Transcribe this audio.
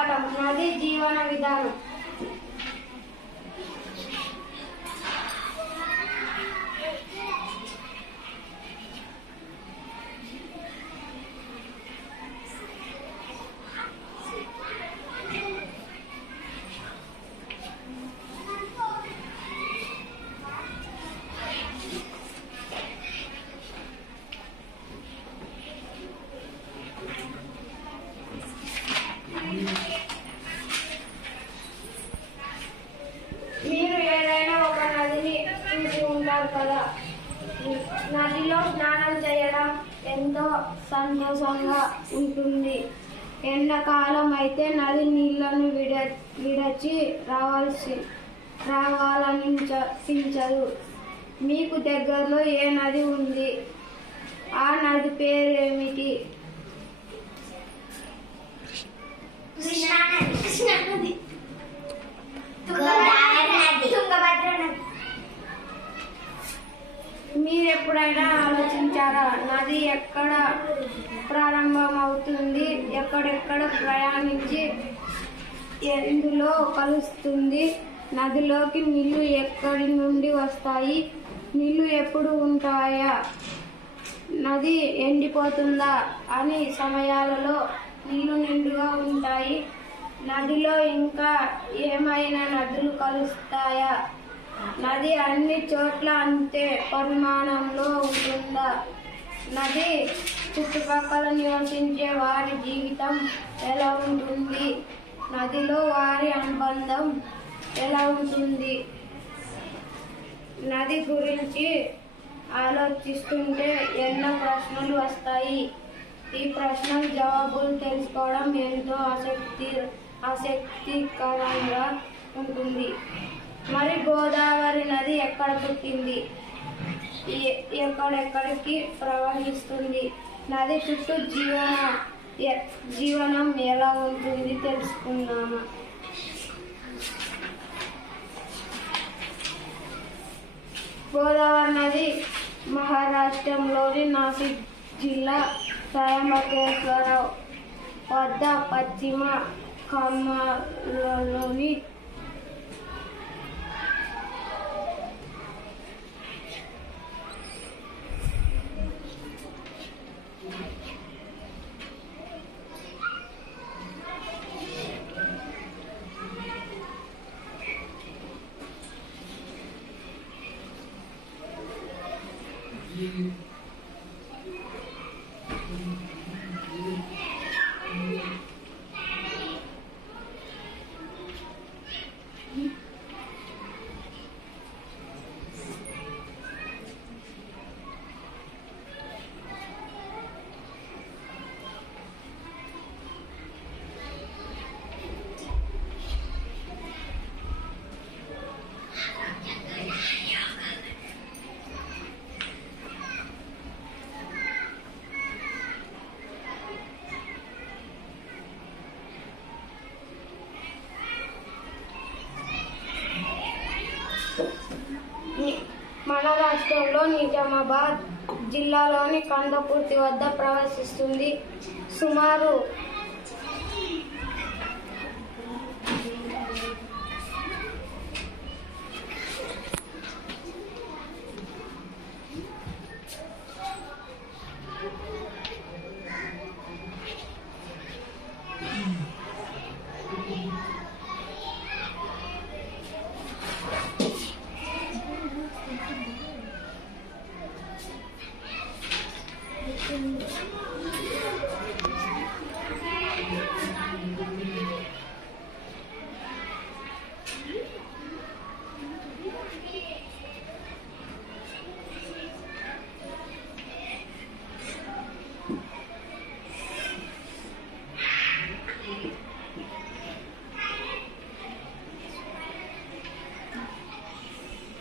పాఠం నది జీవన విధానం. మీరు ఏదైనా ఒక నదిని చూసి ఉంటారు కదా. నదిలో స్నానం చేయడం ఎంతో సంతోషంగా ఉంటుంది. ఎండాకాలం అయితే నది నీళ్లను విడచి రావాలనిపించదు. మీకు దగ్గరలో ఏ నది ఉంది? ఆ నది పేరేమిటి? మీరెప్పుడైనా ఆలోచించారా నది ఎక్కడ ప్రారంభమవుతుంది, ఎక్కడెక్కడ ప్రయాణించి ఎందులో కలుస్తుంది? నదిలోకి నీళ్లు ఎక్కడి నుండి వస్తాయి? నీళ్లు ఎప్పుడు ఉంటాయా? నది ఎండిపోతుందా అని సమయాలలో నీళ్లు నిండుగా ఉంటాయి. నదిలో ఇంకా ఏమైనా నదులు కలుస్తాయా? నది అన్ని చోట్ల అంతే పరిమాణంలో ఉంటుందా? నది చుట్టుపక్కల నివసించే వారి జీవితం ఎలా ఉంటుంది? నదిలో వారి అనుబంధం ఎలా ఉంటుంది? నది గురించి ఆలోచిస్తుంటే ఎన్నో ప్రశ్నలు వస్తాయి. ఈ ప్రశ్నల జవాబులు తెలుసుకోవడం ఎంతో ఆసక్తికరంగా ఉంటుంది. మరి గోదావరి నది ఎక్కడ పుట్టింది? ఎక్కడెక్కడికి ప్రవహిస్తుంది? నది చుట్టూ జీవనం ఎలా ఉంటుంది తెలుసుకుందామా? గోదావరి నది మహారాష్ట్రంలోని నాసిక్ జిల్లా త్రయంబకేశ్వర వద్ద పశ్చిమ కమ్మలోని మన రాష్ట్రంలో నిజామాబాద్ జిల్లాలోని కందకుర్తి వద్ద ప్రవహిస్తుంది. సుమారు 嗯。